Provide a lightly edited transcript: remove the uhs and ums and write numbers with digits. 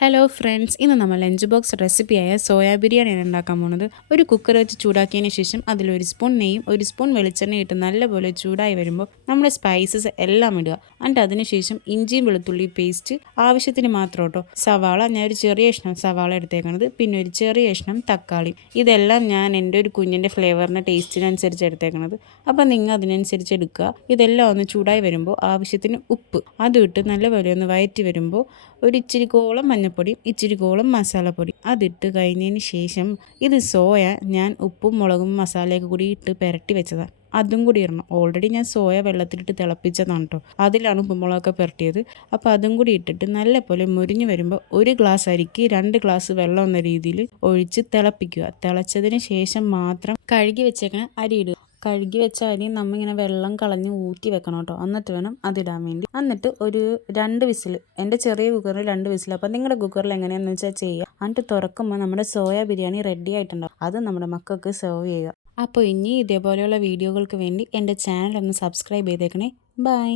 Hello friends, ഇന്ന് നമ്മൾ lunch box റെസിപ്പിയായ soya ബിരിയാണിയാണ് ഉണ്ടാക്കാൻ പോകുന്നത്. ഒരു കുക്കർ വെച്ച് ചൂടാക്കിയതിന് ശേഷം അതിലൊരു സ്പൂൺ നെയ്യും ഒരു സ്പൂൺ വെളിച്ചെണ്ണ ഇട്ട് നല്ലപോലെ ചൂടായി വരുമ്പോൾ നമ്മൾ സ്പൈസസ് എല്ലാം ഇടുക. എന്നിട്ട് അതിനുശേഷം ഇഞ്ചിയും വെളുത്തുള്ളി പേസ്റ്റ് ആവശ്യത്തിന് മാത്രം കേട്ടോ. സവാള, ഞാൻ ഒരു ചെറിയ കഷ്ണം സവാള എടുത്തേക്കണത്, പിന്നെ ഒരു ചെറിയ കഷ്ണം തക്കാളി. ഇതെല്ലാം ഞാൻ എൻ്റെ ഒരു കുഞ്ഞിൻ്റെ ഫ്ലേവറിൻ്റെ ടേസ്റ്റിനനുസരിച്ച് എടുത്തേക്കണത്. അപ്പം നിങ്ങൾ അതിനനുസരിച്ച് എടുക്കുക. ഇതെല്ലാം ഒന്ന് ചൂടായി വരുമ്പോൾ ആവശ്യത്തിന് ഉപ്പ് അതും ഇട്ട് നല്ലപോലെ ഒന്ന് വയറ്റി വരുമ്പോൾ ഒരു ഇച്ചിരിക്കോളം മഞ്ഞൾപ്പൊടിയും ഇച്ചിരിക്കോളം മസാലപ്പൊടി അതിട്ട് കഴിഞ്ഞതിന് ശേഷം ഇത് സോയ ഞാൻ ഉപ്പും മുളകും മസാലയൊക്കെ കൂടി ഇട്ട് പുരട്ടി വെച്ചതാണ്. അതും കൂടി ഇടണം. ഓൾറെഡി ഞാൻ സോയ വെള്ളത്തിലിട്ട് തിളപ്പിച്ചതാണ് കേട്ടോ. അതിലാണ് ഉപ്പുമുളകൊക്കെ പുരട്ടിയത്. അപ്പോൾ അതും കൂടി ഇട്ടിട്ട് നല്ലപോലെ മുരിഞ്ഞ് വരുമ്പോൾ ഒരു ഗ്ലാസ് അരിക്ക് 2 ഗ്ലാസ് വെള്ളം എന്ന രീതിയിൽ ഒഴിച്ച് തിളപ്പിക്കുക. തിളച്ചതിന് ശേഷം മാത്രം കഴുകി വെച്ചേക്കണ അരി ഇടുക. കഴുകി വെച്ച അരി നമ്മളിങ്ങനെ വെള്ളം കളഞ്ഞ് ഊറ്റി വെക്കണം കേട്ടോ. എന്നിട്ട് വേണം അതിടാൻ വേണ്ടി. എന്നിട്ട് ഒരു 2 വിസിൽ, എൻ്റെ ചെറിയ കുക്കറിൽ 2 വിസിൽ. അപ്പോൾ നിങ്ങളുടെ കുക്കറിൽ എങ്ങനെയാണെന്ന് വെച്ചാൽ ചെയ്യുക. എന്നിട്ട് തുറക്കുമ്പോൾ നമ്മുടെ സോയ ബിരിയാണി റെഡി ആയിട്ടുണ്ടാവും. അത് നമ്മുടെ മക്കൾക്ക് സെർവ് ചെയ്യുക. അപ്പോൾ ഇനി ഇതേപോലെയുള്ള വീഡിയോകൾക്ക് വേണ്ടി എൻ്റെ ചാനൽ ഒന്ന് സബ്സ്ക്രൈബ് ചെയ്തേക്കണേ. ബൈ.